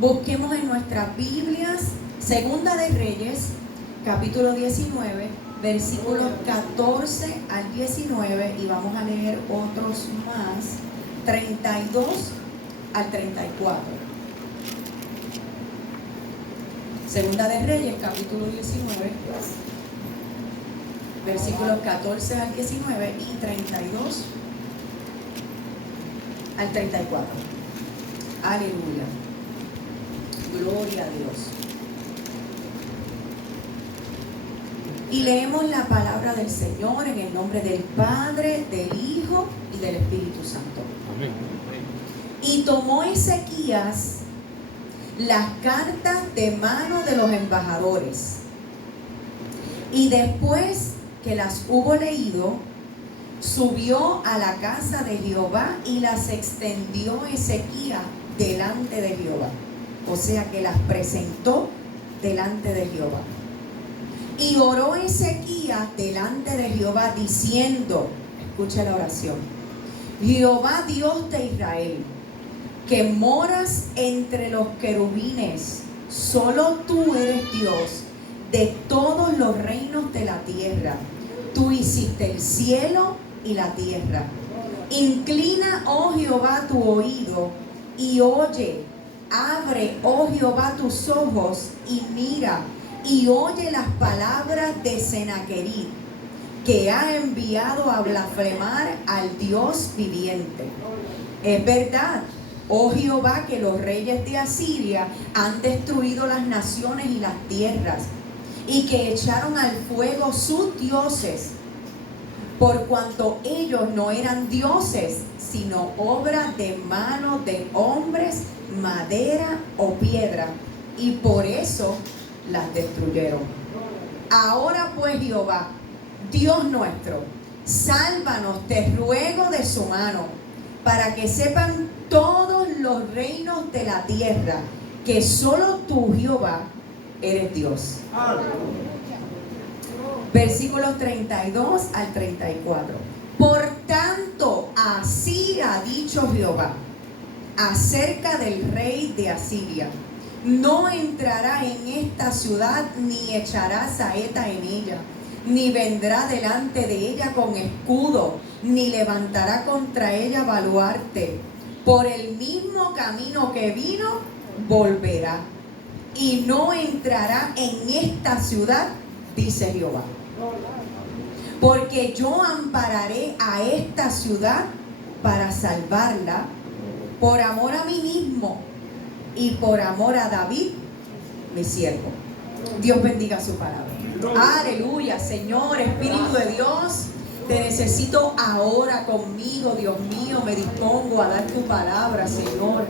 Busquemos en nuestras Biblias, Segunda de Reyes, capítulo 19, versículos 14 al 19, y vamos a leer otros más, 32 al 34. Segunda de Reyes, capítulo 19, versículos 14 al 19 y 32 al 34. Aleluya. Gloria a Dios. Y leemos la palabra del Señor en el nombre del Padre, del Hijo y del Espíritu Santo. Amén. Y tomó Ezequías las cartas de mano de los embajadores, y después que las hubo leído, subió a la casa de Jehová y las extendió Ezequías delante de Jehová. O sea que las presentó delante de Jehová. Y oró Ezequías delante de Jehová diciendo, escucha la oración: Jehová Dios de Israel, que moras entre los querubines, solo tú eres Dios de todos los reinos de la tierra. Tú hiciste el cielo y la tierra. Inclina, oh Jehová, tu oído y oye. Abre, oh Jehová, tus ojos y mira y oye las palabras de Sennacherib, que ha enviado a blasfemar al Dios viviente. Es verdad, oh Jehová, que los reyes de Asiria han destruido las naciones y las tierras, y que echaron al fuego sus dioses, por cuanto ellos no eran dioses, sino obra de manos de hombres, madera o piedra, y por eso las destruyeron. Ahora pues, Jehová, Dios nuestro, sálvanos, te ruego, de su mano, para que sepan todos los reinos de la tierra que solo tú, Jehová, eres Dios. Versículos 32 al 34. Por tanto, así ha dicho Jehová acerca del rey de Asiria: no entrará en esta ciudad, ni echará saeta en ella, ni vendrá delante de ella con escudo, ni levantará contra ella baluarte. Por el mismo camino que vino, volverá, y no entrará en esta ciudad, dice Jehová. Porque yo ampararé a esta ciudad para salvarla, por amor a mí mismo y por amor a David, mi siervo. Dios bendiga su palabra. Aleluya. Señor, Espíritu de Dios, te necesito ahora conmigo, Dios mío. Me dispongo a dar tu palabra, Señor,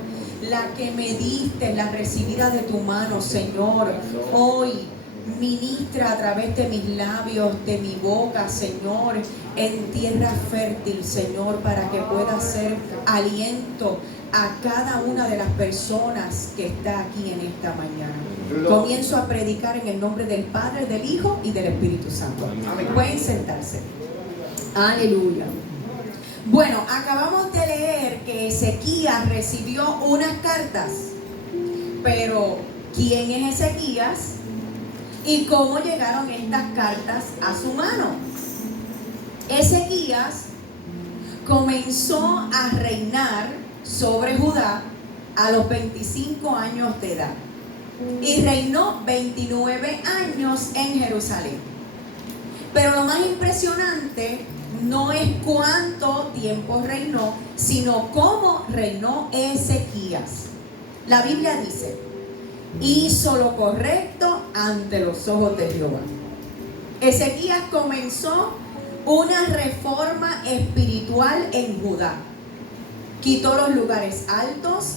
la que me diste, la recibida de tu mano, Señor. Hoy ministra a través de mis labios, de mi boca, Señor, en tierra fértil, Señor, para que pueda ser aliento a cada una de las personas que está aquí en esta mañana. Comienzo a predicar en el nombre del Padre, del Hijo y del Espíritu Santo. Pueden sentarse. Aleluya. Bueno, acabamos de leer que Ezequías recibió unas cartas, pero ¿quién es Ezequías? ¿Y cómo llegaron estas cartas a su mano? Ezequías comenzó a reinar sobre Judá a los 25 años de edad y reinó 29 años en Jerusalén. Pero lo más impresionante no es cuánto tiempo reinó, sino cómo reinó Ezequías. La Biblia dice: hizo lo correcto ante los ojos de Jehová. Ezequías comenzó una reforma espiritual en Judá. Quitó los lugares altos,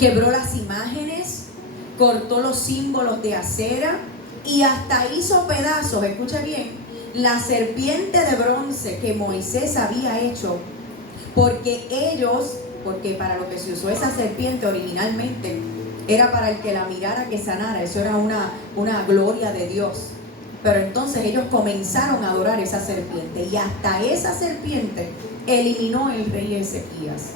quebró las imágenes, cortó los símbolos de acera y hasta hizo pedazos, escucha bien, la serpiente de bronce que Moisés había hecho, porque para lo que se usó esa serpiente originalmente era para el que la mirara que sanara. Eso era una gloria de Dios. Pero entonces ellos comenzaron a adorar esa serpiente, y hasta esa serpiente eliminó el rey Ezequías.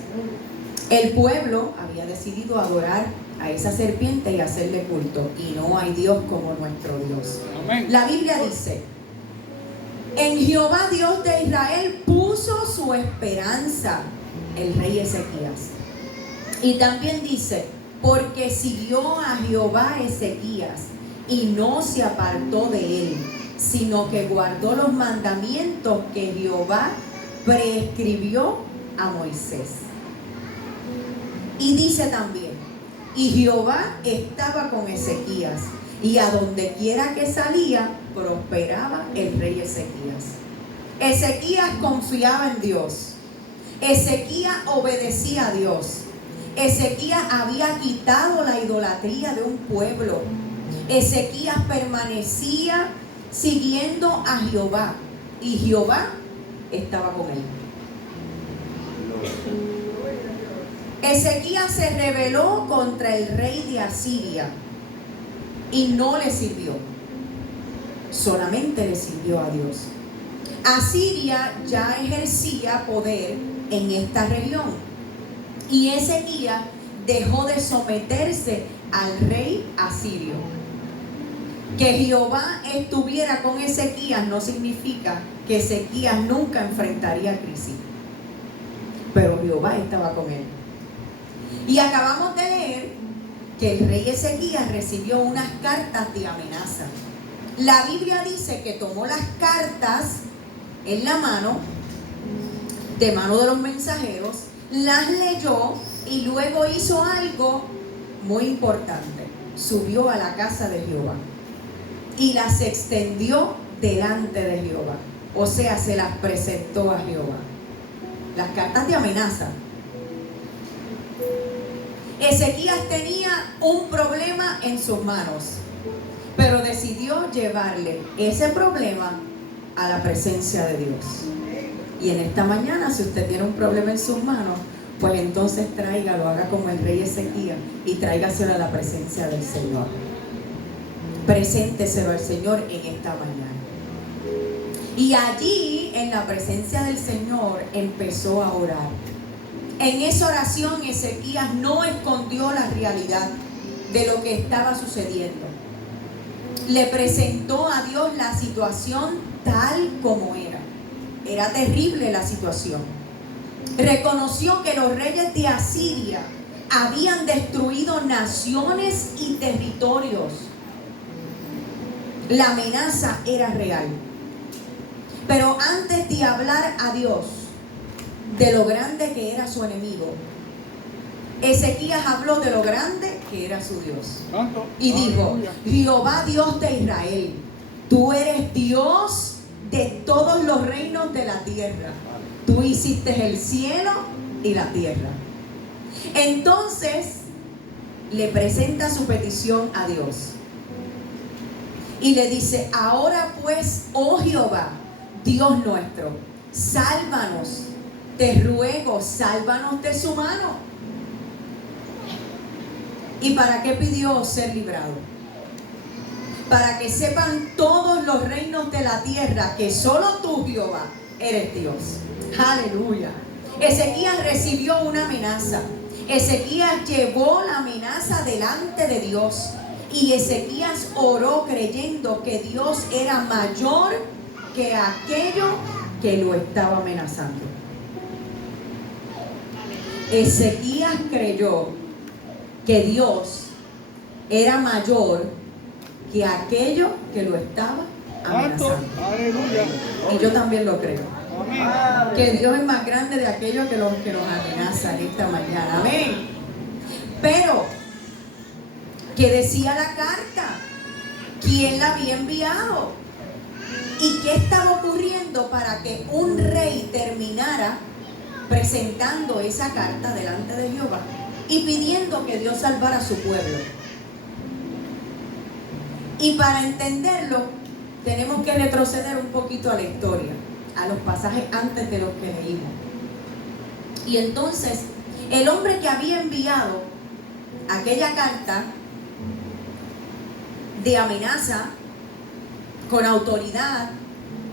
El pueblo había decidido adorar a esa serpiente y hacerle culto, y no hay Dios como nuestro Dios. Amén. La Biblia dice: en Jehová Dios de Israel puso su esperanza el rey Ezequías. Y también dice: porque siguió a Jehová Ezequías y no se apartó de él, sino que guardó los mandamientos que Jehová prescribió a Moisés. Y dice también: y Jehová estaba con Ezequías, y a donde quiera que salía, prosperaba el rey Ezequías. Ezequías confiaba en Dios. Ezequías obedecía a Dios. Ezequías había quitado la idolatría de un pueblo. Ezequías permanecía siguiendo a Jehová, y Jehová estaba con él. Ezequías se rebeló contra el rey de Asiria y no le sirvió, solamente le sirvió a Dios. Asiria ya ejercía poder en esta región, y Ezequías dejó de someterse al rey asirio. Que Jehová estuviera con Ezequías no significa que Ezequías nunca enfrentaría crisis, pero Jehová estaba con él. Y acabamos de leer que el rey Ezequías recibió unas cartas de amenaza. La Biblia dice que tomó las cartas en la mano, de mano de los mensajeros, las leyó y luego hizo algo muy importante. Subió a la casa de Jehová y las extendió delante de Jehová. O sea, se las presentó a Jehová. Las cartas de amenaza. Ezequías tenía un problema en sus manos, pero decidió llevarle ese problema a la presencia de Dios. Y en esta mañana, si usted tiene un problema en sus manos, pues entonces tráigalo, haga como el rey Ezequías y tráigaselo a la presencia del Señor. Presénteselo al Señor en esta mañana. Y allí, en la presencia del Señor, empezó a orar. En esa oración, Ezequías no escondió la realidad de lo que estaba sucediendo. Le presentó a Dios la situación tal como era. Era terrible la situación. Reconoció que los reyes de Asiria habían destruido naciones y territorios. La amenaza era real. Pero antes de hablar a Dios de lo grande que era su enemigo, Ezequías habló de lo grande que era su Dios. Y dijo: Jehová Dios de Israel, tú eres Dios de todos los reinos de la tierra. Tú hiciste el cielo y la tierra. Entonces le presenta su petición a Dios y le dice: ahora pues, oh Jehová, Dios nuestro, sálvanos, te ruego, sálvanos de su mano. ¿Y para qué pidió ser librado? Para que sepan todos los reinos de la tierra que solo tú, Jehová, eres Dios. Aleluya. Ezequías recibió una amenaza. Ezequías llevó la amenaza delante de Dios. Y Ezequías oró creyendo que Dios era mayor que aquello que lo estaba amenazando. Ezequías creyó que Dios era mayor que aquello que lo estaba amenazando. Y yo también lo creo. Que Dios es más grande de aquello que nos amenaza en esta mañana. Amén. Pero, ¿qué decía la carta? ¿Quién la había enviado? ¿Y qué estaba ocurriendo para que un rey terminara presentando esa carta delante de Jehová y pidiendo que Dios salvara a su pueblo? Y para entenderlo, tenemos que retroceder un poquito a la historia, a los pasajes antes de los que leímos. Y entonces, el hombre que había enviado aquella carta de amenaza con autoridad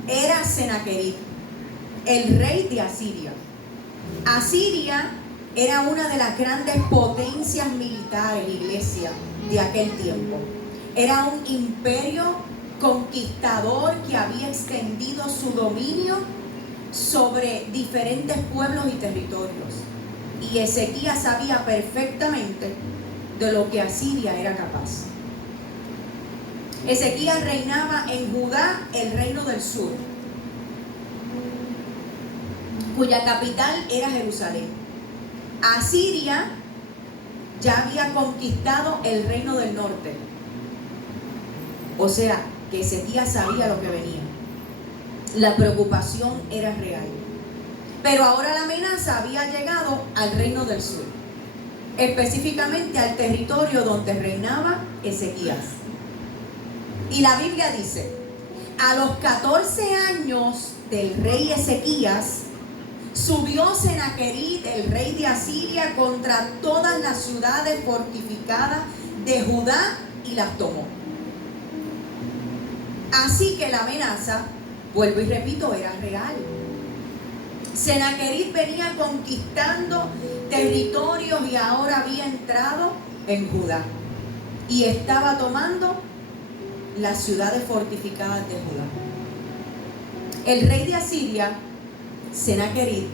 era Sennacherib, el rey de Asiria. Asiria era una de las grandes potencias militares, iglesia, de aquel tiempo. Era un imperio conquistador que había extendido su dominio sobre diferentes pueblos y territorios. Y Ezequías sabía perfectamente de lo que Asiria era capaz. Ezequías reinaba en Judá, el reino del sur, cuya capital era Jerusalén. Asiria ya había conquistado el reino del norte. O sea, que Ezequías sabía lo que venía. La preocupación era real. Pero ahora la amenaza había llegado al reino del sur, específicamente al territorio donde reinaba Ezequías. Y la Biblia dice: a los 14 años del rey Ezequías, subió Senaquerib, el rey de Asiria, contra todas las ciudades fortificadas de Judá y las tomó. Así que la amenaza, vuelvo y repito, era real. Senaquerib venía conquistando territorios y ahora había entrado en Judá y estaba tomando las ciudades fortificadas de Judá. El rey de Asiria, Senaquerib,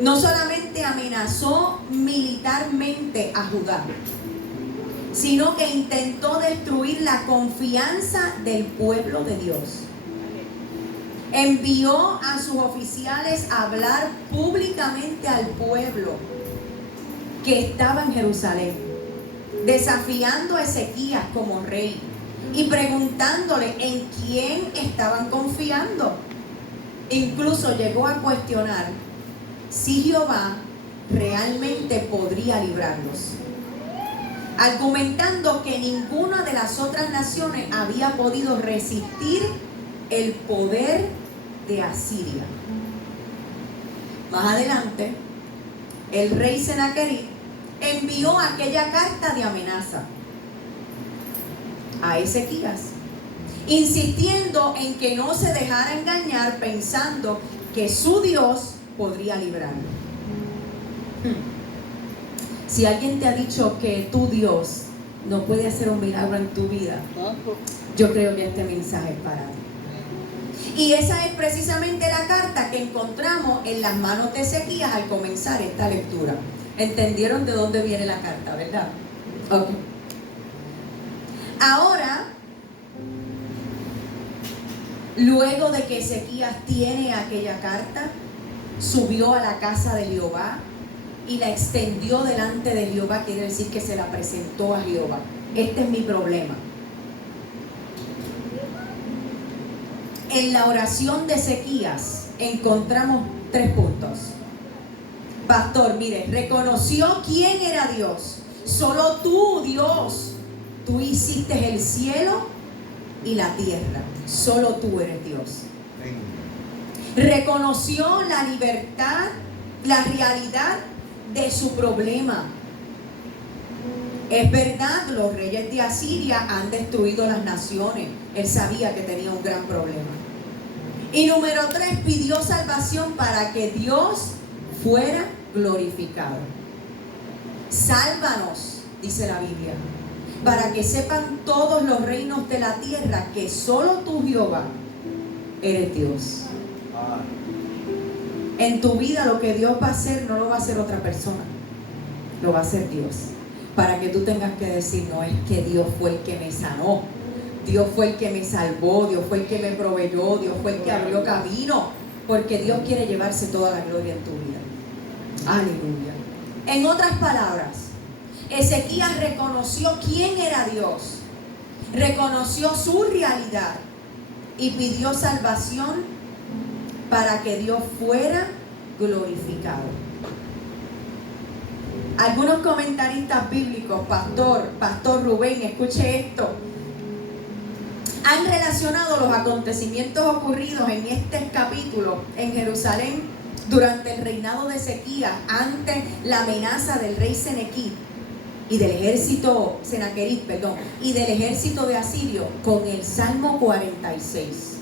no solamente amenazó militarmente a Judá, sino que intentó destruir la confianza del pueblo de Dios. Envió a sus oficiales a hablar públicamente al pueblo que estaba en Jerusalén, desafiando a Ezequías como rey y preguntándole en quién estaban confiando. Incluso llegó a cuestionar si Jehová realmente podría librarlos, argumentando que ninguna de las otras naciones había podido resistir el poder de Asiria. Más adelante, el rey Senaquerib envió aquella carta de amenaza a Ezequías, insistiendo en que no se dejara engañar, pensando que su Dios podría librarlo. Si alguien te ha dicho que tu Dios no puede hacer un milagro en tu vida, yo creo que este mensaje es para ti. Y esa es precisamente la carta que encontramos en las manos de Ezequías al comenzar esta lectura. ¿Entendieron de dónde viene la carta, verdad? Ok. Ahora, luego de que Ezequías tiene aquella carta, subió a la casa de Jehová y la extendió delante de Jehová. Quiere decir que se la presentó a Jehová. Este es mi problema. En la oración de Ezequías encontramos 3 puntos. Pastor, mire, reconoció quién era Dios. Solo tú, Dios, tú hiciste el cielo y la tierra. Solo tú eres Dios. Reconoció la libertad, la realidad de su problema. Es verdad, los reyes de Asiria han destruido las naciones. Él sabía que tenía un gran problema. Y número 3, pidió salvación para que Dios fuera glorificado. Sálvanos, dice la Biblia, para que sepan todos los reinos de la tierra que solo tú, Jehová, eres Dios. En tu vida lo que Dios va a hacer no lo va a hacer otra persona, lo va a hacer Dios. Para que tú tengas que decir, no es que Dios fue el que me sanó, Dios fue el que me salvó, Dios fue el que me proveyó, Dios fue el que abrió camino, porque Dios quiere llevarse toda la gloria en tu vida. Aleluya. En otras palabras, Ezequías reconoció quién era Dios, reconoció su realidad y pidió salvación para que Dios fuera glorificado. Algunos comentaristas bíblicos, Pastor Rubén, escuche esto, han relacionado los acontecimientos ocurridos en este capítulo en Jerusalén durante el reinado de Ezequías, ante la amenaza del rey Senaquerib y del ejército y del ejército de Asirio, con el Salmo 46.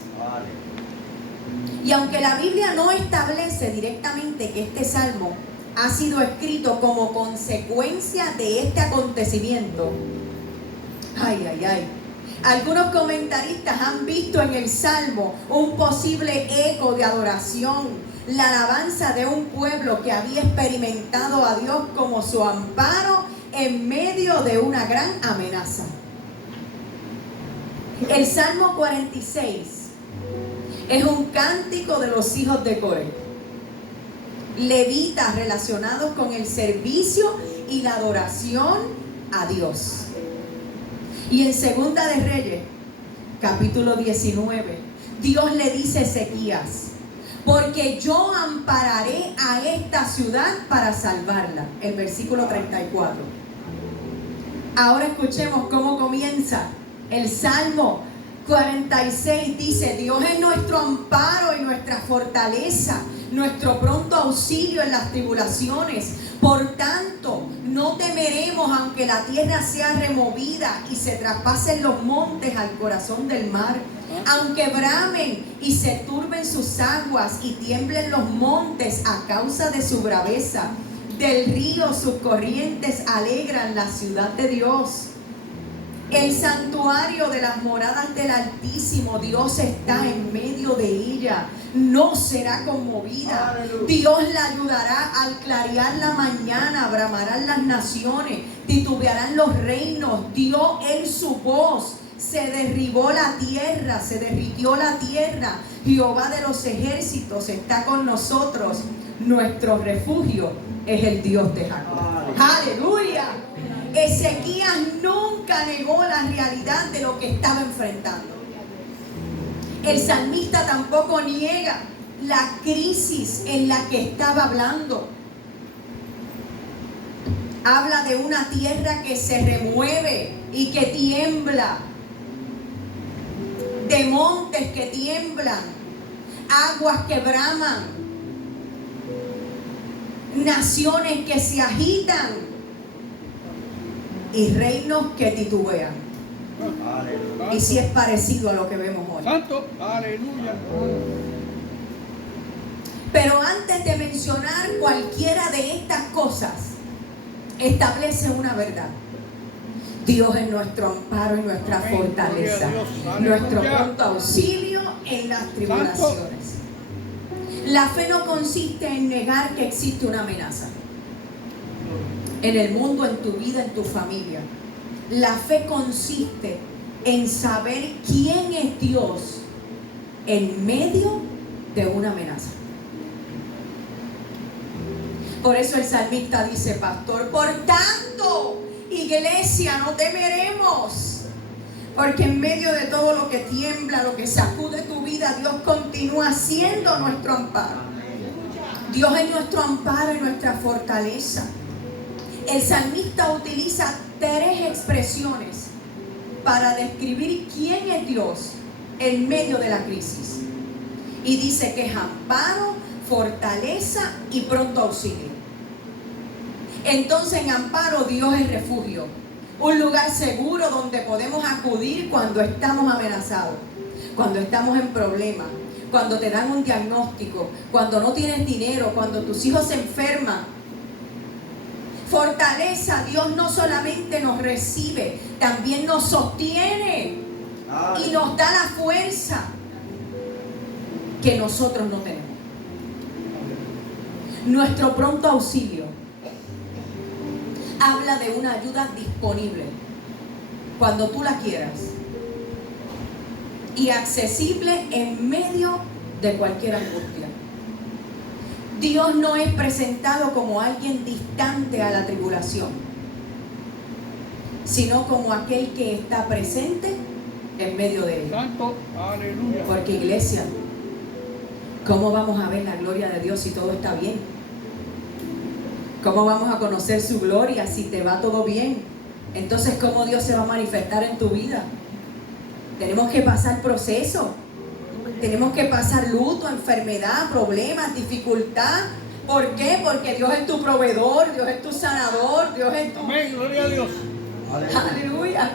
Y aunque la Biblia no establece directamente que este salmo ha sido escrito como consecuencia de este acontecimiento. Ay, ay, ay. Algunos comentaristas han visto en el Salmo un posible eco de adoración, la alabanza de un pueblo que había experimentado a Dios como su amparo en medio de una gran amenaza. El Salmo 46 es un cántico de los hijos de Coré, levitas relacionados con el servicio y la adoración a Dios. Y en Segunda de Reyes, capítulo 19, Dios le dice a Ezequías: porque yo ampararé a esta ciudad para salvarla. El versículo 34. Ahora escuchemos cómo comienza el Salmo 46. Dice: Dios es nuestro amparo y nuestra fortaleza, nuestro pronto auxilio en las tribulaciones. Por tanto, no temeremos aunque la tierra sea removida y se traspasen los montes al corazón del mar, aunque bramen y se turben sus aguas y tiemblen los montes a causa de su braveza. Del río sus corrientes alegran la ciudad de Dios. El santuario de las moradas del Altísimo, Dios está en medio de ella, no será conmovida. Aleluya. Dios la ayudará al clarear la mañana, bramarán las naciones, titubearán los reinos. Dio él su voz, se derribó la tierra, se derritió la tierra. Jehová de los ejércitos está con nosotros, nuestro refugio es el Dios de Jacob. Aleluya. Ezequías nunca negó la realidad de lo que estaba enfrentando. El salmista tampoco niega la crisis en la que estaba hablando. Habla de una tierra que se remueve y que tiembla, de montes que tiemblan, aguas que braman, naciones que se agitan y reinos que titubean. Aleluya. Y si es parecido a lo que vemos hoy. Santo, aleluya. Pero antes de mencionar cualquiera de estas cosas, establece una verdad: Dios es nuestro amparo y nuestra amén, fortaleza, nuestro pronto auxilio en las tribulaciones. Santo. La fe no consiste en negar que existe una amenaza en el mundo, en tu vida, en tu familia. La fe consiste en saber quién es Dios en medio de una amenaza. Por eso el salmista dice: pastor, por tanto, iglesia, no temeremos, porque en medio de todo lo que tiembla, lo que sacude tu vida, Dios continúa siendo nuestro amparo. Dios es nuestro amparo y nuestra fortaleza. El salmista utiliza 3 expresiones para describir quién es Dios en medio de la crisis. Y dice que es amparo, fortaleza y pronto auxilio. Entonces, en amparo, Dios es refugio, un lugar seguro donde podemos acudir cuando estamos amenazados, cuando estamos en problemas, cuando te dan un diagnóstico, cuando no tienes dinero, cuando tus hijos se enferman. Fortaleza: Dios no solamente nos recibe, también nos sostiene y nos da la fuerza que nosotros no tenemos. Nuestro pronto auxilio habla de una ayuda disponible cuando tú la quieras y accesible en medio de cualquier angustia. Dios no es presentado como alguien distante a la tribulación, sino como aquel que está presente en medio de ella. Santo, aleluya. Porque, iglesia, ¿cómo vamos a ver la gloria de Dios si todo está bien? ¿Cómo vamos a conocer su gloria si te va todo bien? Entonces, ¿cómo Dios se va a manifestar en tu vida? Tenemos que pasar procesos. Tenemos que pasar luto, enfermedad, problemas, dificultad. ¿Por qué? Porque Dios es tu proveedor, Dios es tu sanador, Dios es tu... Amén, gloria a Dios. Aleluya.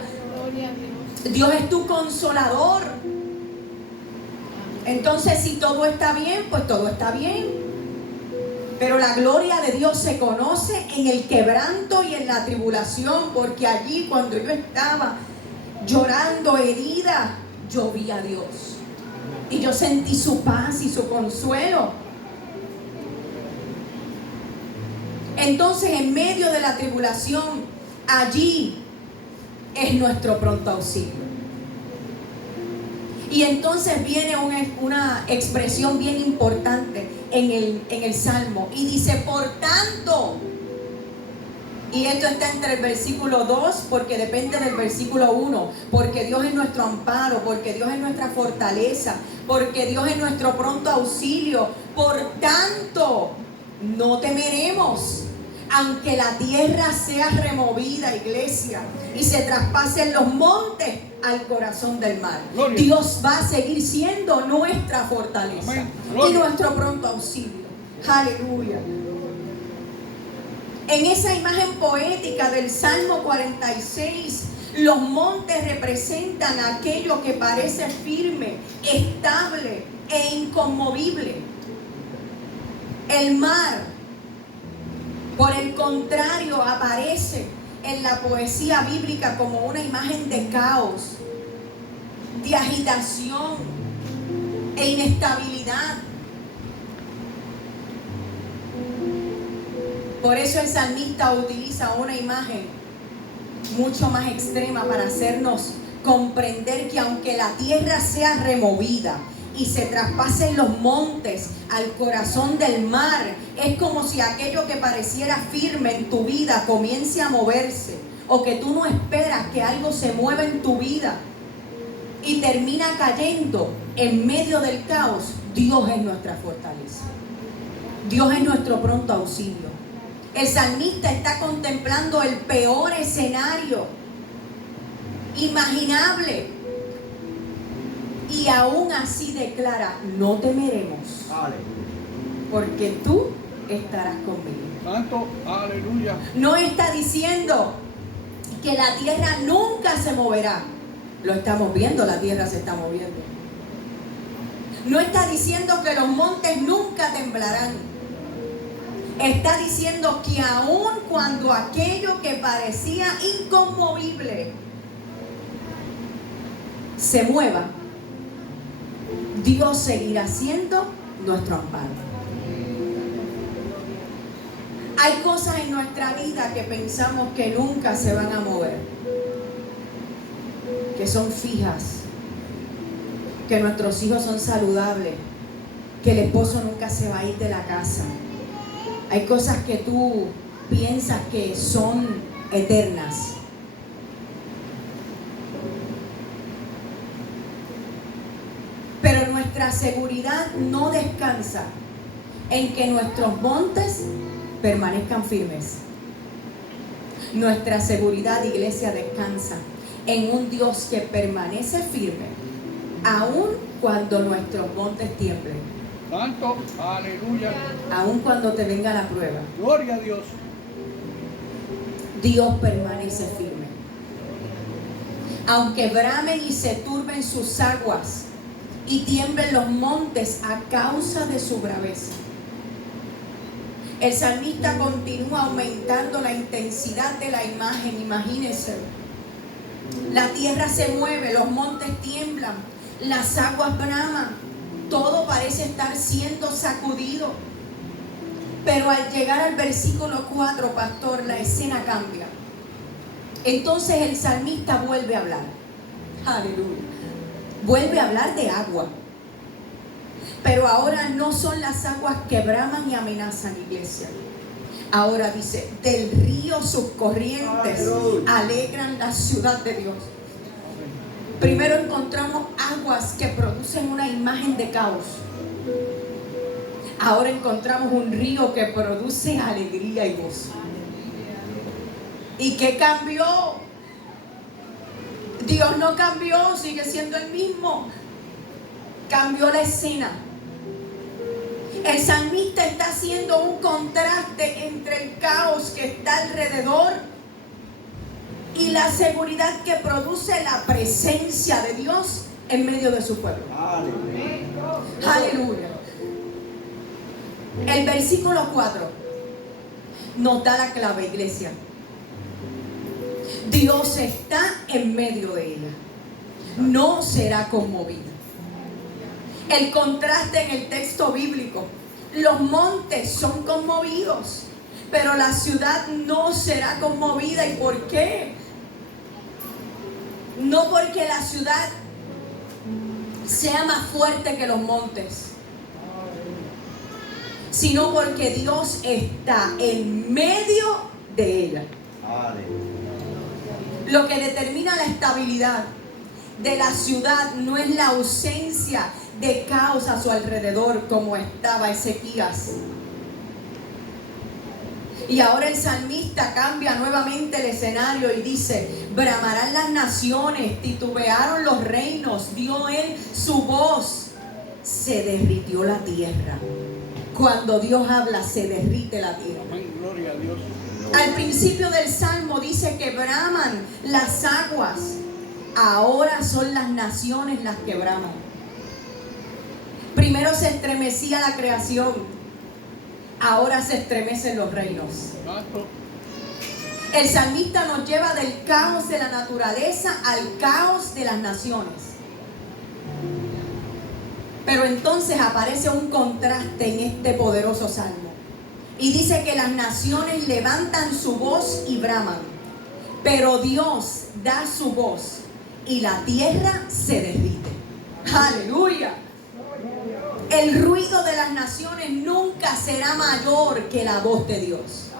Dios es tu consolador. Entonces, si todo está bien, pues todo está bien. Pero la gloria de Dios se conoce en el quebranto y en la tribulación, porque allí cuando yo estaba llorando, herida, yo vi a Dios. Y yo sentí su paz y su consuelo. Entonces, en medio de la tribulación, allí es nuestro pronto auxilio. Y entonces viene una expresión bien importante en el Salmo. Y dice, por tanto, y esto está entre el versículo 2, porque depende del versículo 1, porque Dios es nuestro amparo, porque Dios es nuestra fortaleza, porque Dios es nuestro pronto auxilio. Por tanto, no temeremos, aunque la tierra sea removida, iglesia, y se traspasen los montes al corazón del mar. Gloria. Dios va a seguir siendo nuestra fortaleza. Amén. Y Gloria. nuestro pronto auxilio. Aleluya. En esa imagen poética del Salmo 46, los montes representan aquello que parece firme, estable e inconmovible. El mar, por el contrario, aparece en la poesía bíblica como una imagen de caos, de agitación e inestabilidad. Por eso el salmista utiliza una imagen mucho más extrema para hacernos comprender que aunque la tierra sea removida y se traspasen los montes al corazón del mar, es como si aquello que pareciera firme en tu vida comience a moverse, o que tú no esperas que algo se mueva en tu vida y termina cayendo en medio del caos. Dios es nuestra fortaleza. Dios es nuestro pronto auxilio. El salmista está contemplando el peor escenario imaginable y aún así declara, no temeremos, porque tú estarás conmigo. Santo, aleluya. No está diciendo que la tierra nunca se moverá. Lo estamos viendo, la tierra se está moviendo. No está diciendo que los montes nunca temblarán. Está diciendo que aun cuando aquello que parecía inconmovible se mueva, Dios seguirá siendo nuestro amparo. Hay cosas en nuestra vida que pensamos que nunca se van a mover, que son fijas, que nuestros hijos son saludables, que el esposo nunca se va a ir de la casa. Hay cosas que tú piensas que son eternas. Pero nuestra seguridad no descansa en que nuestros montes permanezcan firmes. Nuestra seguridad, iglesia, descansa en un Dios que permanece firme, aun cuando nuestros montes tiemblen. Santo, aleluya. Aun cuando te venga la prueba, Gloria a Dios. Dios permanece firme. Aunque bramen y se turben sus aguas y tiemblen los montes a causa de su braveza. El salmista continúa aumentando la intensidad de la imagen. Imagínense, la tierra se mueve, los montes tiemblan, las aguas braman. Todo parece estar siendo sacudido. Pero al llegar al versículo 4, pastor, la escena cambia. Entonces el salmista vuelve a hablar. Aleluya. Vuelve a hablar de agua. Pero ahora no son las aguas que braman y amenazan, iglesia. Ahora dice, del río sus corrientes alegran la ciudad de Dios. Primero encontramos aguas que producen una imagen de caos. Ahora encontramos un río que produce alegría y gozo. ¿Y qué cambió? Dios no cambió, sigue siendo el mismo. Cambió la escena. El salmista está haciendo un contraste entre el caos que está alrededor y la seguridad que produce la presencia de Dios en medio de su pueblo. Aleluya. El versículo 4 nos da la clave, iglesia. Dios está en medio de ella. No será conmovida. El contraste en el texto bíblico. Los montes son conmovidos, pero la ciudad no será conmovida. ¿Y por qué? No porque la ciudad sea más fuerte que los montes, sino porque Dios está en medio de ella. Lo que determina la estabilidad de la ciudad no es la ausencia de caos a su alrededor como estaba Ezequías. Y ahora el salmista cambia nuevamente el escenario y dice: bramarán las naciones, titubearon los reinos, dio él su voz, se derritió la tierra. Cuando Dios habla, se derrite la tierra. Amén, gloria a Dios. Al principio del salmo dice que braman las aguas. Ahora son las naciones las que braman. Primero se estremecía la creación, ahora se estremecen los reinos. El salmista nos lleva del caos de la naturaleza al caos de las naciones. Pero entonces aparece un contraste en este poderoso salmo. Y dice que las naciones levantan su voz y braman, pero Dios da su voz y la tierra se derrite. ¡Aleluya! El ruido de las naciones nunca será mayor que la voz de Dios.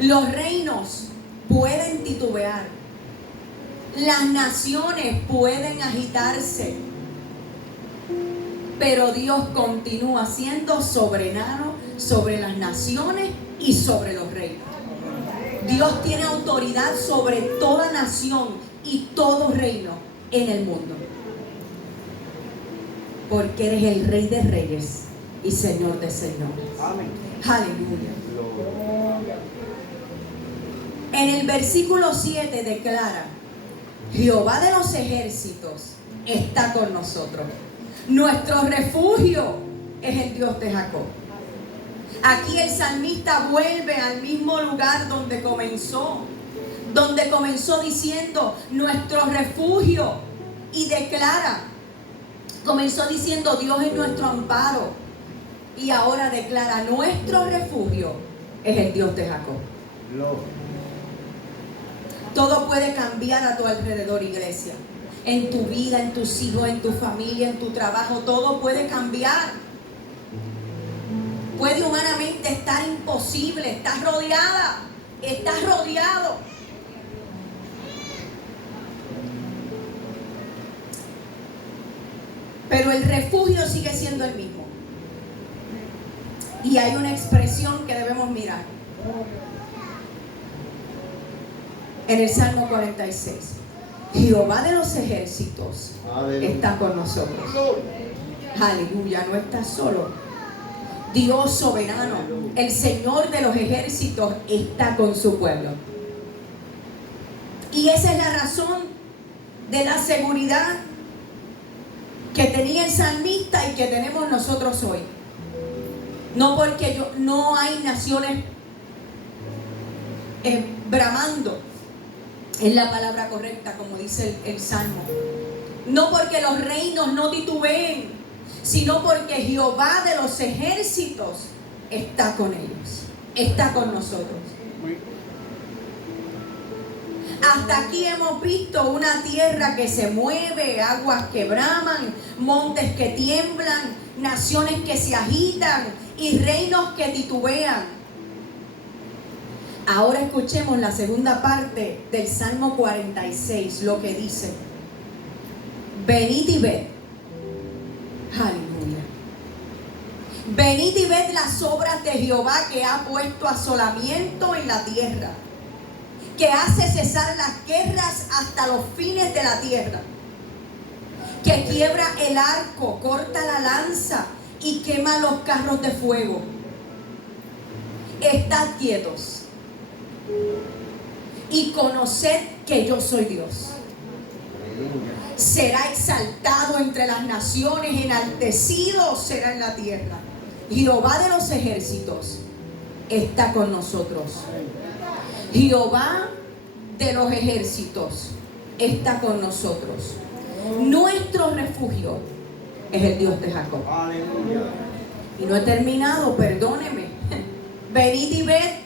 Los reinos pueden titubear, las naciones pueden agitarse, pero Dios continúa siendo soberano sobre las naciones y sobre los reinos. Dios tiene autoridad sobre toda nación y todo reino en el mundo. Porque eres el Rey de Reyes y Señor de Señores. Amén. Aleluya. En el versículo 7 declara: Jehová de los ejércitos está con nosotros. Nuestro refugio es el Dios de Jacob. Aquí el salmista vuelve al mismo lugar donde comenzó diciendo nuestro refugio, y declara, comenzó diciendo Dios es nuestro amparo, y ahora declara nuestro refugio es el Dios de Jacob. Todo puede cambiar a tu alrededor, iglesia. En tu vida, en tus hijos, en tu familia, en tu trabajo, todo puede cambiar. Puede humanamente estar imposible, estás rodeada, estás rodeado. Pero el refugio sigue siendo el mismo. Y hay una expresión que debemos mirar. En el Salmo 46. Jehová de los ejércitos está con nosotros. Aleluya, no estás solo. Dios soberano, el Señor de los ejércitos, está con su pueblo. Y esa es la razón de la seguridad que tenía el salmista y que tenemos nosotros hoy. No porque no hay naciones bramando, es la palabra correcta, como dice el Salmo. No porque los reinos no titubeen, sino porque Jehová de los ejércitos está con ellos, está con nosotros. Hasta aquí hemos visto una tierra que se mueve, aguas que braman, montes que tiemblan, naciones que se agitan y reinos que titubean. Ahora escuchemos la segunda parte del Salmo 46, lo que dice: venid y ved. Aleluya. Venid y ved las obras de Jehová, que ha puesto asolamiento en la tierra, que hace cesar las guerras hasta los fines de la tierra, que quiebra el arco, corta la lanza y quema los carros de fuego. Estad quietos y conoced que yo soy Dios. Será exaltado entre las naciones, enaltecido será en la tierra. Jehová de los ejércitos está con nosotros. Jehová de los ejércitos está con nosotros. Nuestro refugio es el Dios de Jacob. Aleluya. Y no he terminado, perdóneme. Venid y ved.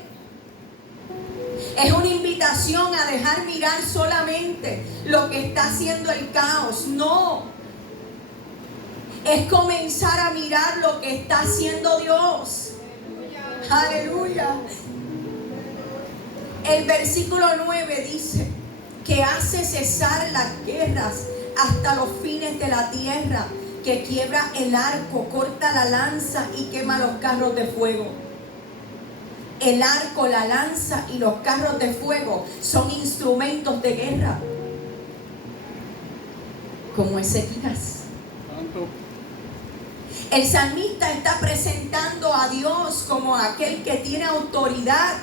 Es una invitación a dejar mirar solamente lo que está haciendo el caos. No. Es comenzar a mirar lo que está haciendo Dios. Aleluya. El versículo 9 dice que hace cesar las guerras hasta los fines de la tierra, que quiebra el arco, corta la lanza y quema los carros de fuego. El arco, la lanza y los carros de fuego son instrumentos de guerra, como Ezequías. Santo. El salmista está presentando a Dios como aquel que tiene autoridad,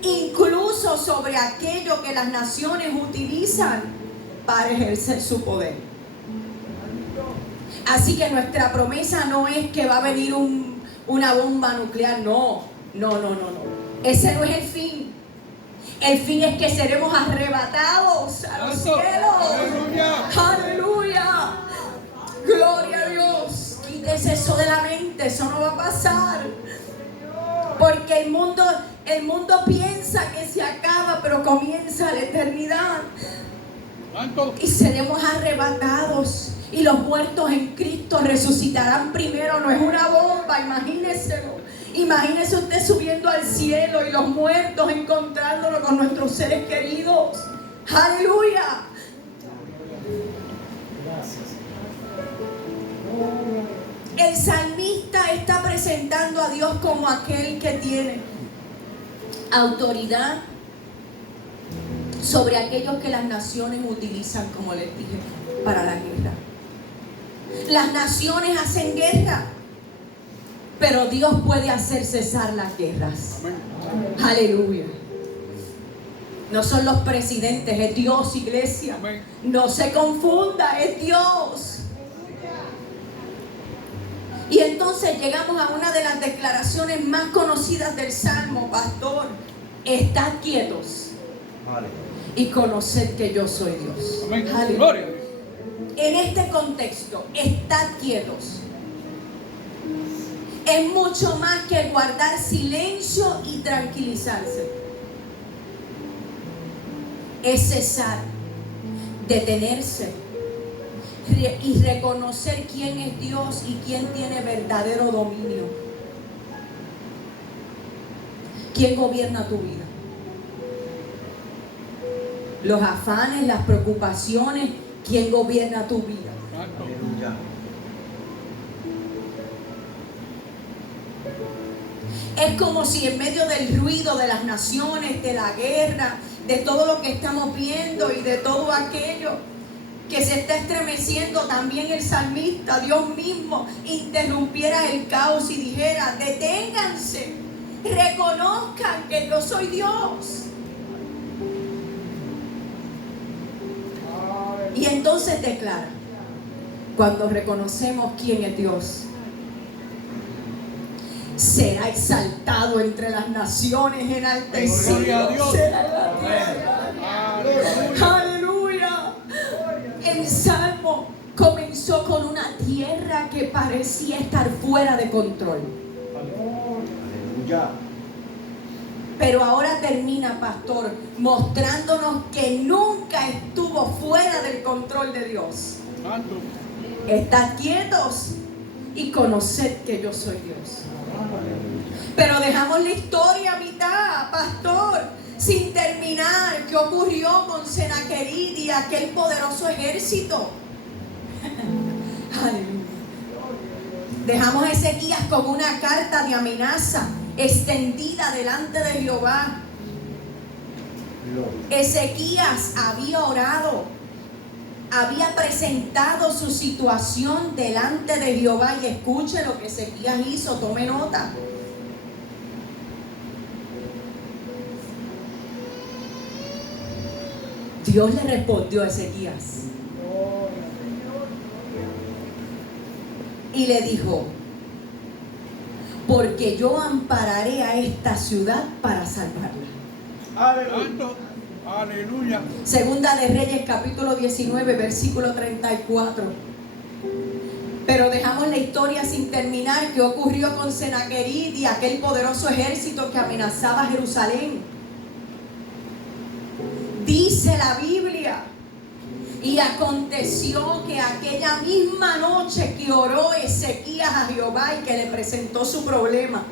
incluso sobre aquello que las naciones utilizan para ejercer su poder. Así que nuestra promesa no es que va a venir una bomba nuclear, no. Ese no es el fin. El fin es que seremos arrebatados a los Santo. cielos. Aleluya. Aleluya. Gloria a Dios. Quítese eso de la mente, eso no va a pasar. Porque el mundo piensa que se acaba, pero comienza la eternidad. Santo. Y seremos arrebatados. Y los muertos en Cristo resucitarán primero. No es una bomba, imagínenselo. Imagínese usted subiendo al cielo y los muertos encontrándolo con nuestros seres queridos. Aleluya. El salmista está presentando a Dios como aquel que tiene autoridad sobre aquellos que las naciones utilizan, como les dije, para la guerra. Las naciones hacen guerra, pero Dios puede hacer cesar las guerras. Amén. Aleluya. No son los presidentes, es Dios, iglesia. Amén. No se confunda, es Dios. Y entonces llegamos a una de las declaraciones más conocidas del Salmo, pastor. Estad quietos y conoced que yo soy Dios. Amén. Aleluya. Gloria a Dios. En este contexto, estad quietos. Es mucho más que guardar silencio y tranquilizarse. Es cesar, detenerse y reconocer quién es Dios y quién tiene verdadero dominio. ¿Quién gobierna tu vida? Los afanes, las preocupaciones, ¿quién gobierna tu vida? Santo. Aleluya. Es como si en medio del ruido de las naciones, de la guerra, de todo lo que estamos viendo y de todo aquello que se está estremeciendo, también el salmista, Dios mismo, interrumpiera el caos y dijera: deténganse, reconozcan que yo soy Dios. Y entonces declara: cuando reconocemos quién es Dios, será exaltado entre las naciones, enaltecido Gloria a Dios. será en la tierra. Aleluya. Aleluya. El Salmo comenzó con una tierra que parecía estar fuera de control, Aleluya. pero ahora termina, pastor, mostrándonos que nunca estuvo fuera del control de Dios. Santo. Estad quietos y conoced que yo soy Dios. Pero dejamos la historia a mitad, pastor, sin terminar. ¿Qué ocurrió con Sennacherib y aquel poderoso ejército? Aleluya. Dejamos a Ezequías con una carta de amenaza extendida delante de Jehová. Ezequías había orado, había presentado su situación delante de Jehová, y escuche lo que Ezequías hizo, tome nota. Dios le respondió a Ezequías. y le dijo: porque yo ampararé a esta ciudad para salvarla. Santo. Aleluya. Segunda de Reyes, capítulo 19, versículo 34. Pero dejamos la historia sin terminar. ¿Qué ocurrió con Senaquerib y aquel poderoso ejército que amenazaba Jerusalén? Dice la Biblia: y aconteció que aquella misma noche que oró Ezequías a Jehová y que le presentó su problema,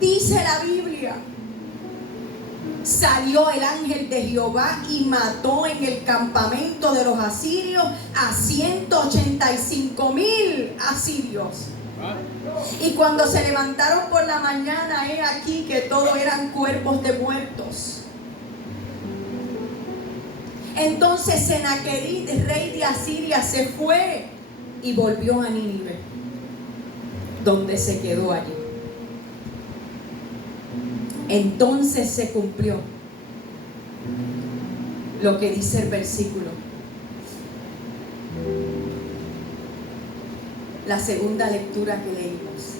dice la Biblia, salió el ángel de Jehová y mató en el campamento de los asirios a 185,000 asirios. Y cuando se levantaron por la mañana, he aquí que todos eran cuerpos de muertos. Entonces Senaquerib, rey de Asiria, se fue y volvió a Nínive, donde se quedó allí. Entonces se cumplió lo que dice el versículo. La segunda lectura que leímos.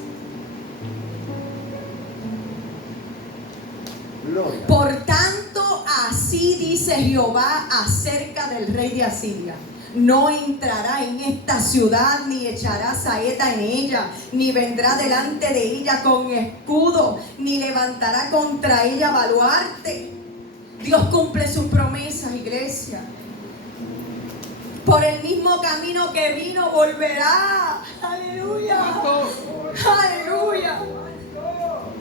Gloria. Por tanto, así dice Jehová acerca del rey de Asiria: no entrará en esta ciudad, ni echará saeta en ella, ni vendrá delante de ella con escudo, ni levantará contra ella baluarte. Dios cumple sus promesas, iglesia. Por el mismo camino que vino, volverá. Aleluya. Aleluya.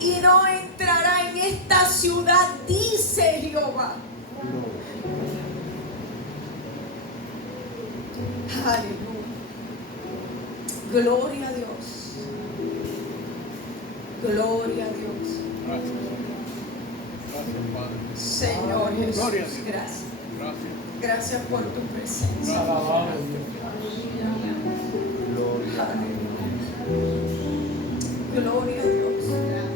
Y no entrará en esta ciudad, dice Jehová. Aleluya. Gloria a Dios. Gloria a Dios. Gracias, Padre. Señor Jesús, Gloria a Dios. gracias. Gracias. Gracias por tu presencia. Gloria a Dios. Gloria a Dios, Señor.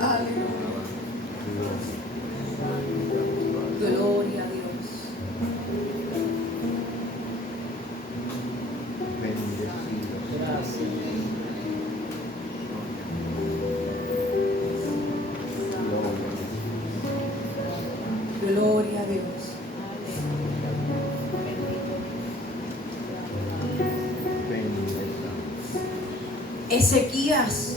Aleluya. Gloria a Dios. Gloria a Dios. Ezequías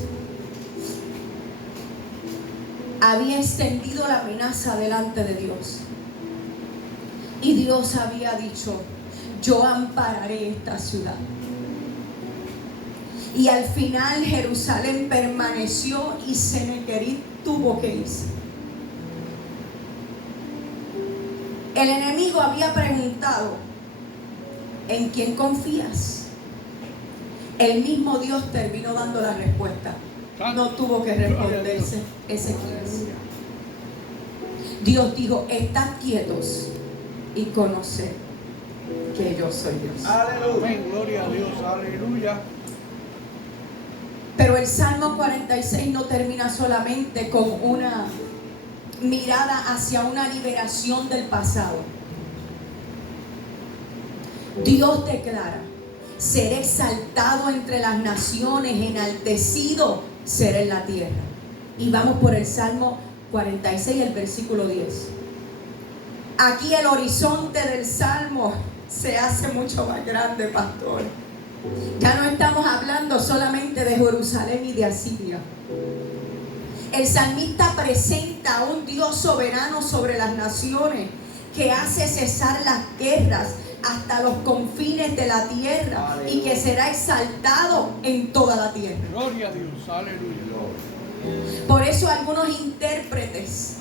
había extendido la amenaza delante de Dios. Y Dios había dicho: yo ampararé esta ciudad. Y al final Jerusalén permaneció y Senaquerib tuvo que irse. El enemigo había preguntado: ¿en quién confías? El mismo Dios terminó dando la respuesta. No tuvo que responderse Ezequías. Dios dijo: estad quietos y conoced que yo soy Dios. Aleluya. Gloria a Dios. Aleluya. Pero el Salmo 46 no termina solamente con una mirada hacia una liberación del pasado. Dios declara: seré exaltado entre las naciones, enaltecido seré en la tierra. Y vamos por el Salmo 46, el versículo 10. Aquí el horizonte del Salmo se hace mucho más grande, pastor. Ya no estamos hablando solamente de Jerusalén y de Asiria. El salmista presenta a un Dios soberano sobre las naciones, que hace cesar las guerras hasta los confines de la tierra. Aleluya. Y que será exaltado en toda la tierra. Gloria a Dios. Aleluya. Por eso algunos intérpretes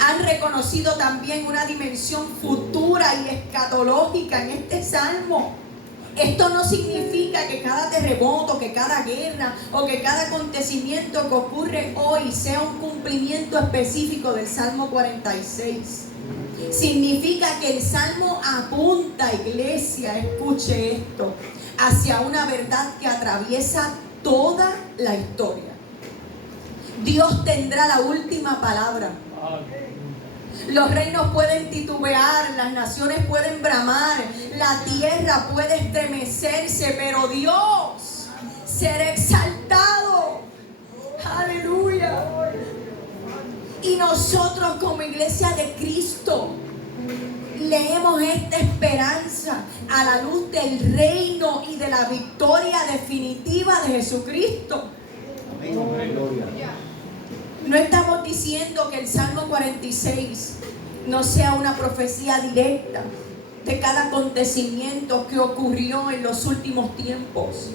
han reconocido también una dimensión futura y escatológica en este salmo. Esto no significa que cada terremoto, que cada guerra o que cada acontecimiento que ocurre hoy sea un cumplimiento específico del Salmo 46. Significa que el Salmo apunta, iglesia, escuche esto, hacia una verdad que atraviesa toda la historia. Dios tendrá la última palabra. Los reinos pueden titubear, las naciones pueden bramar, la tierra puede estremecerse, pero Dios será exaltado. Aleluya. Y nosotros como iglesia de Cristo leemos esta esperanza a la luz del reino y de la victoria definitiva de Jesucristo. No estamos diciendo que el Salmo 46 no sea una profecía directa de cada acontecimiento que ocurrió en los últimos tiempos.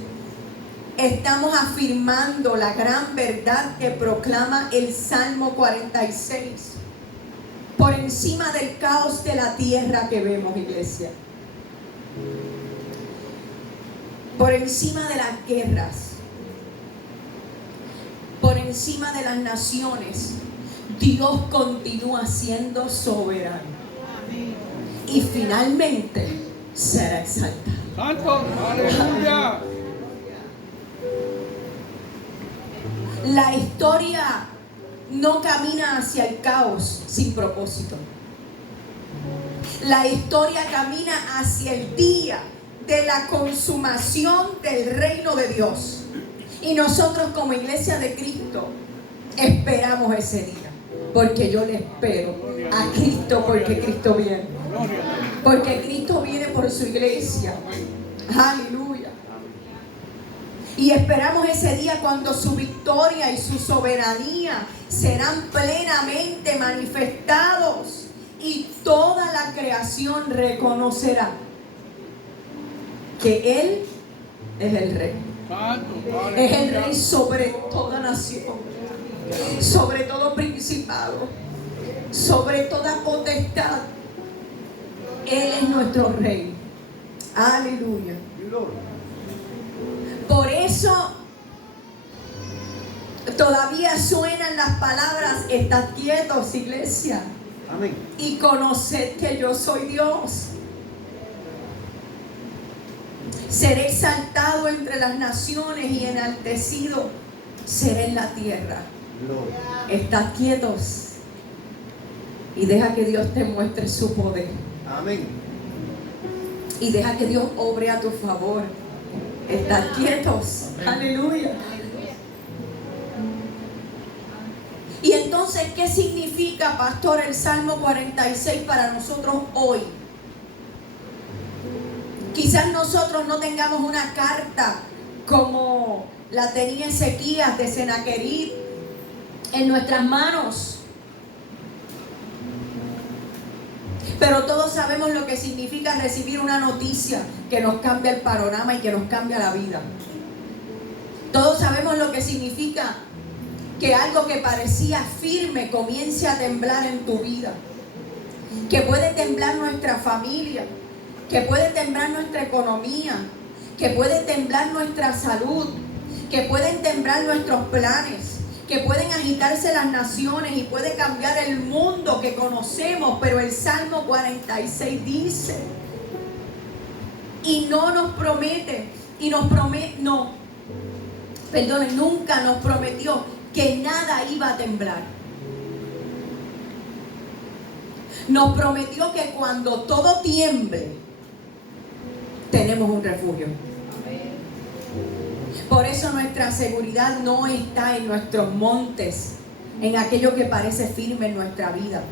Estamos afirmando la gran verdad que proclama el Salmo 46 por encima del caos de la tierra que vemos, iglesia. Por encima de las guerras, por encima de las naciones, Dios continúa siendo soberano. Y finalmente será exaltado. Santo, aleluya. La historia no camina hacia el caos sin propósito. La historia camina hacia el día de la consumación del reino de Dios. Y nosotros como iglesia de Cristo esperamos ese día. Porque yo le espero a Cristo, porque Cristo viene. Porque Cristo viene por su iglesia. Aleluya. Y esperamos ese día cuando su victoria y su soberanía serán plenamente manifestados y toda la creación reconocerá que Él es el Rey. Es el Rey sobre toda nación, sobre todo principado, sobre toda potestad. Él es nuestro Rey. Aleluya. Por eso todavía suenan las palabras: estad quietos, iglesia. Amén. Y conoced que yo soy Dios. Seré exaltado entre las naciones y enaltecido seré en la tierra. Estad quietos y deja que Dios te muestre su poder. Amén. Y deja que Dios obre a tu favor. Estad quietos. Aleluya. Y entonces, ¿qué significa, pastor, el Salmo 46 para nosotros hoy? Quizás nosotros no tengamos una carta como la tenía Ezequías de Sennacherib en nuestras manos, pero todos sabemos lo que significa recibir una noticia que nos cambia el panorama y que nos cambia la vida. Todos sabemos lo que significa que algo que parecía firme comience a temblar en tu vida, que puede temblar nuestra familia, que puede temblar nuestra economía, que puede temblar nuestra salud, que pueden temblar nuestros planes, que pueden agitarse las naciones y puede cambiar el mundo que conocemos. Pero el Salmo 46 dice, y no nos promete, nunca nos prometió que nada iba a temblar. Nos prometió que cuando todo tiemble, tenemos un refugio. Por eso nuestra seguridad no está en nuestros montes, en aquello que parece firme en nuestra vida.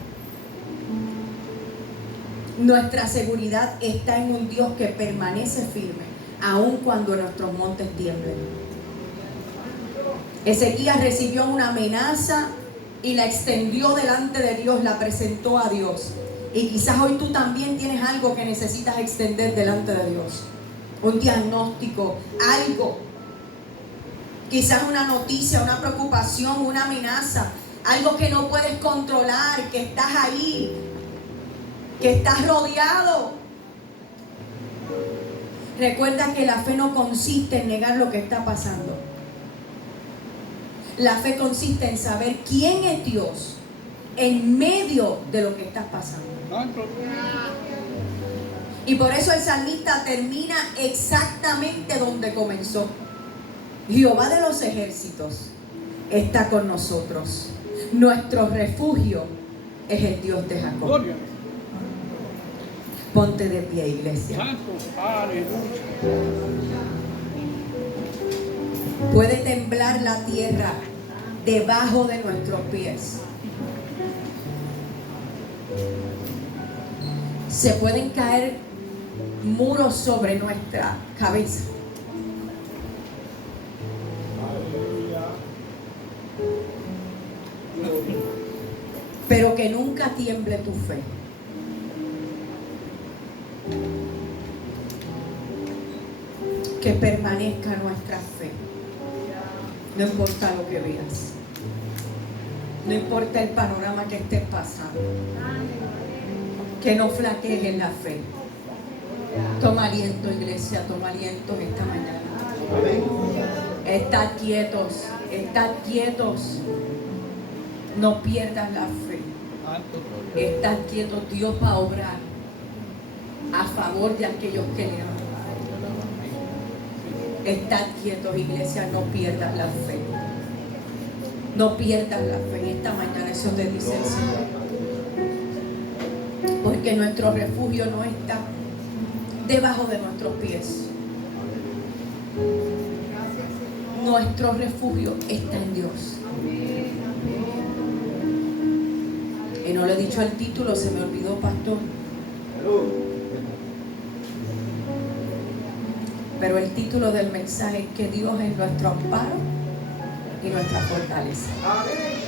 Nuestra seguridad está en un Dios que permanece firme, aun cuando nuestros montes tiemblen. Ezequías recibió una amenaza y la extendió delante de Dios, la presentó a Dios. Y quizás hoy tú también tienes algo que necesitas extender delante de Dios. Un diagnóstico, algo. Quizás una noticia, una preocupación, una amenaza. Algo que no puedes controlar, que estás ahí, que estás rodeado. Recuerda que la fe no consiste en negar lo que está pasando. La fe consiste en saber quién es Dios en medio de lo que estás pasando. Y por eso el salmista termina exactamente donde comenzó. Jehová de los ejércitos está con nosotros. Nuestro refugio es el Dios de Jacob. Gloria. Ponte de pie, iglesia. Santo, aleluya. Puede temblar la tierra debajo de nuestros pies. Se pueden caer muros sobre nuestra cabeza. Pero que nunca tiemble tu fe. Que permanezca nuestra fe. No importa lo que veas. No importa el panorama que estés pasando. Que no flaquees en la fe. Toma aliento, iglesia, toma aliento en esta mañana. Estad quietos, estad quietos. No pierdas la fe. Estad quietos, Dios va a obrar a favor de aquellos que le aman. Estad quietos, iglesia, no pierdas la fe. No pierdas la fe en esta mañana, eso te dice el Señor. Porque nuestro refugio no está debajo de nuestros pies. Nuestro refugio está en Dios. Y no le he dicho el título, se me olvidó, pastor. Pero el título del mensaje es que Dios es nuestro amparo y nuestra fortaleza.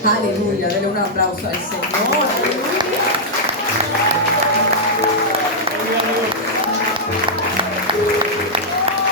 Aleluya, denle un aplauso al Señor. Aleluya.